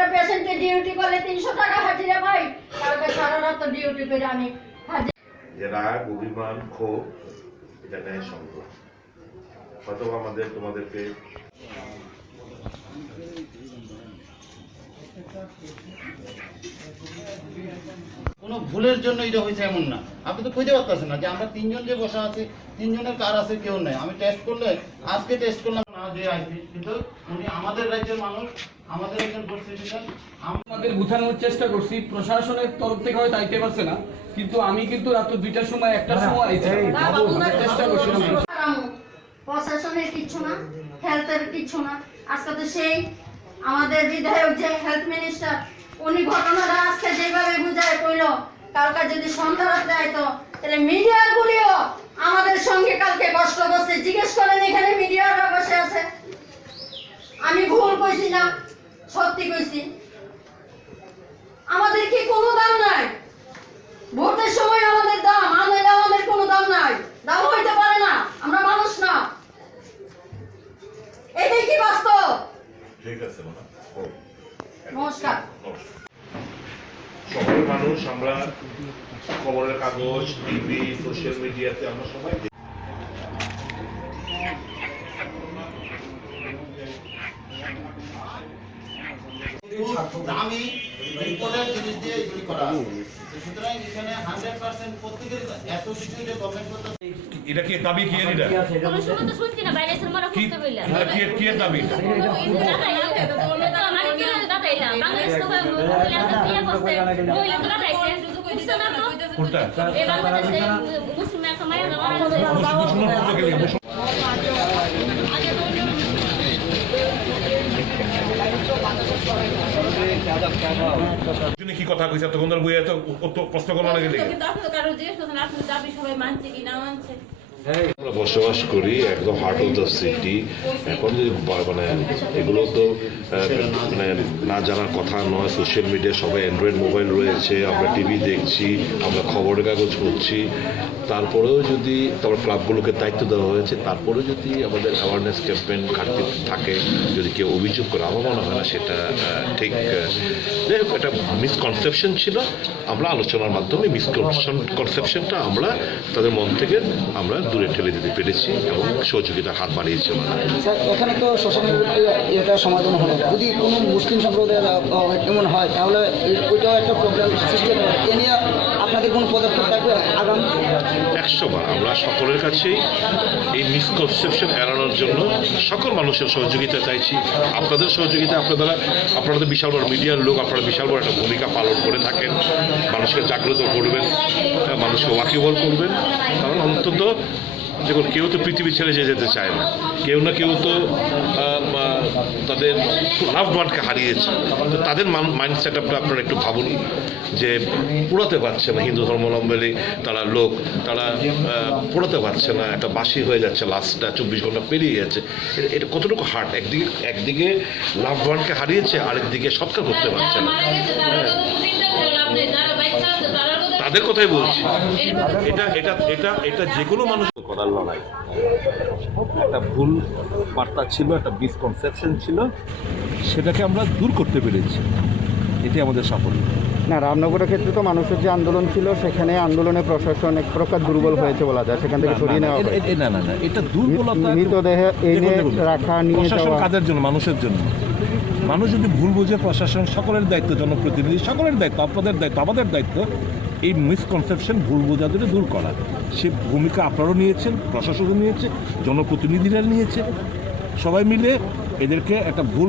একটা পেশেন্টে ডিউটি করলে 300 টাকা হাজিরা পাই, কালকে সারা রাত ডিউটি করে আমি হাজিরা। যে রাগ, অভিমান, ক্ষোভ, এটা ন্যায় সম্ভব। হয়তো আমাদের তোমাদেরকে কোনো ভুলের জন্য এটা হয়েছে এমন না। আপনি তো খুঁজে পাচ্ছেন না যে আমরা তিনজন যে বসা আছে, তিনজনের কার আছে কেউ নেই। আমি টেস্ট করলে আজকে টেস্ট করলাম না যে আইসি, কিন্তু উনি আমাদের রাজ্যের মানুষ, আমাদের একজন প্রেসিডেন্ট। আমাদের গুছানোর চেষ্টা করছি, প্রশাসনের তরফ থেকে হয়তো আইতে পারছে না, কিন্তু আমি কিন্তু রাত 2টার সময় 1টার সময় আইছি, চেষ্টা করছিলাম। প্রশাসনের কিছু না, হেলথের কিছু না। আজকে তো সেই আমাদের বিধায়ক যে হেলথ মিনিস্টার, উনি ঘটনাটা আজকে যেভাবে বুঝায় কইল, কালকে যদি সন্ধ্যা রাতে আইতো তাহলে মিডিয়ার গুলিও আমাদের সঙ্গে কালকে কষ্ট করছে। জিজ্ঞেস করেন এখানে মিডিয়ারা বসে আছে, আমি ভুল কইছি না সত্যি কইছি। আমাদের কি কোনো দাম নাই? ভোটের সময় আমাদের দাম, আমাদের কোনো দাম নাই, দাম হইতে পারে না, আমরা মানুষ না। এটাই কি বাস্তব? ঠিক আছে না? নমস্কার। শহরের মানুষ আমরা খবরের কাগজ, টিভি, সোশ্যাল মিডিয়াতে আমরা সবাই দামি রিপোর্টের জিনিস দিয়ে এগুলি করা আছে। সুতরাং এখানে 100% প্রত্যেকের এত কিছু যে গভর্নমেন্ট করতে। এটা কি দাবি কি এটা কোনো সময় তো শুনছি না বাইরে মারা করতে বললা কি দাবি এটা মানে কি দাদা এটা বাংলাদেশ তো ক্লিয়ার করতে বইলা তো দাদা আইছে বুঝছো না তো কোনটা এই বাংলাদেশে মুসলিম একটা মায়া মারা মুসলমান পক্ষে গেলে কি কথা কইছে তখন ধর বইয়া তো প্রশ্ন করলো না গেলে কিন্তু আপনি তো কারো জিজ্ঞেস করছেন আপনি দাবি সবাই মানছে কি না মানছে। আমরা বসবাস করি একদম হার্ট অফ দ্য সিটি। এখন যদি মানে এগুলো তো মানে না জানার কথা নয়। সোশ্যাল মিডিয়া সবাই অ্যান্ড্রয়েড মোবাইল রয়েছে, আমরা টিভি দেখছি, আমরা খবরের কাগজ পড়ছি। তারপরেও যদি তারপর ক্লাবগুলোকে দায়িত্ব দেওয়া হয়েছে, তারপরেও যদি আমাদের অ্যাওয়ারনেস ক্যাম্পেইন ঘাটতি থাকে, যদি কেউ অভিযোগ করে, আমার মনে হয় না সেটা ঠিক। যাই হোক, একটা মিসকনসেপশন ছিল। আমরা আলোচনার মাধ্যমে মিসকনসেপশনটা আমরা তাদের মন থেকে আমরা দূরে ঠেলে দিতে পেরেছি এবং সহযোগিতার হাত বাড়িয়েছি। স্যার, এখানে তো সোশ্যাল এটা সমাধান হলো, যদি কোনো মুসলিম সম্প্রদায়ের এমন হয় তাহলে ওইটাও একটা প্রবলেম সৃষ্টি হবে। এ নিয়ে আপনাদের কোনো পদক্ষেপ থাকবে আগামী? 100 বার আমরা সকলের কাছেই এই মিসকনসেপশন এড়ানোর জন্য সকল মানুষের সহযোগিতা চাইছি। আপনাদের সহযোগিতা, আপনারা তো বিশাল বড় মিডিয়ার লোক, আপনারা বিশাল বড় একটা ভূমিকা পালন করে থাকেন। মানুষকে জাগ্রত করবেন, মানুষকে ওয়াকিবল করবেন। কারণ অন্তত দেখুন, কেউ তো পৃথিবী ছেড়ে যেতে চায় না, কেউ না কেউ তো তাদের লাভড ওয়ানকে হারিয়েছে। তো তাদের মাইন্ড সেট আপটা আপনারা একটু ভাবুন, যে পোড়াতে পারছে না হিন্দু ধর্মাবলম্বী তারা লোক, তারা পোড়াতে পারছে না, একটা বাসি হয়ে যাচ্ছে, লাস্টটা 24 ঘন্টা পেরিয়ে যাচ্ছে। এটা কতটুকু হার্ট। একদিকে লাভড ওয়ানকে হারিয়েছে, আরেকদিকে সৎকার করতে পারছে না। তাদের কথাই বলছি। এটা যে কোনো মানুষ করার লড়াই। একটা ভুল বার্তা ছিল, একটা মিসকনসেপশন ছিল, সেটাকে আমরা দূর করতে পেরেছি। এটাই আমাদের সাফল্য। না, রামনগরের ক্ষেত্রে তো মানুষের যে আন্দোলন ছিল, সেখানে আন্দোলনে প্রশাসন এক প্রকার দুর্বল হয়েছে বলা যায়, সেখান থেকে সরিয়ে নেওয়া না, এটা দুর্বলতা। মৃতদেহ এনে রাখা নিয়ে প্রশাসন যাওয়া কাদের জন্য? মানুষের জন্য। মানুষ যদি ভুল বুঝে, প্রশাসন সকলের দায়িত্ব, জনপ্রতিনিধি সকলের দায়িত্ব, আপনাদের দায়িত্ব, আমাদের দায়িত্ব এই মিসকনসেপশন, ভুল বোঝাদের দূর করা। সে ভূমিকা আপনারাও নিয়েছেন, প্রশাসনও নিয়েছে, জনপ্রতিনিধিরা নিয়েছে। সবাই মিলে এদেরকে একটা ভুল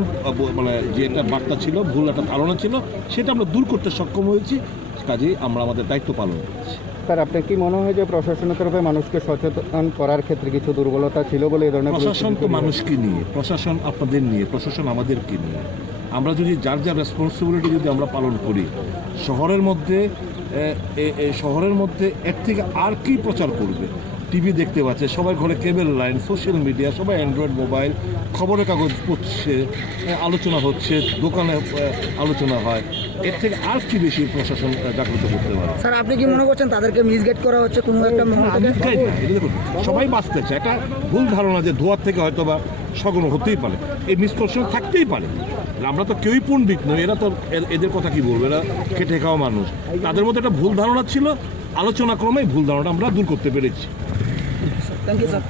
মানে যে একটা বার্তা ছিল, ভুল একটা ধারণা ছিল, সেটা আমরা দূর করতে সক্ষম হয়েছি। কাজেই আমরা আমাদের দায়িত্ব পালন করছি। স্যার, আপনার কি মনে হয় যে প্রশাসনের তরফে মানুষকে সচেতন করার ক্ষেত্রে কিছু দুর্বলতা ছিল বলে এই ধরনের? প্রশাসন তো মানুষকে নিয়ে, প্রশাসন আপনাদের নিয়ে, প্রশাসন আমাদেরকে নিয়ে। আমরা যদি যার রেসপন্সিবিলিটি যদি আমরা পালন করি, শহরের মধ্যে এর থেকে আর কি প্রচার করবে? টিভি দেখতে পাচ্ছে, সবার ঘরে কেবল লাইন, সোশ্যাল মিডিয়া, সবাই অ্যান্ড্রয়েড মোবাইল, খবরের কাগজ পড়ছে, আলোচনা হচ্ছে, দোকানে আলোচনা হয়। এর থেকে আর কি বেশি প্রশাসন জাগ্রত করতে পারে? স্যার, আপনি কি মনে করছেন তাদেরকে মিসগাইড করা হচ্ছে কোনো একটা? দেখুন, সবাই বাঁচতে চায়। একটা ভুল ধারণা যে ধোয়ার থেকে হয়তো বা সগণ হতেই পারে, এই মিসকনসেপশন থাকতেই পারে। আমরা তো কেউই পণ্ডিত নই, এরা তো এদের কথা কি বলবো, এরা খেটে খাওয়া মানুষ। তাদের মধ্যে একটা ভুল ধারণা ছিল, আলোচনা ক্রমে ভুল ধারণা আমরা দূর করতে পেরেছি। Thank you sir.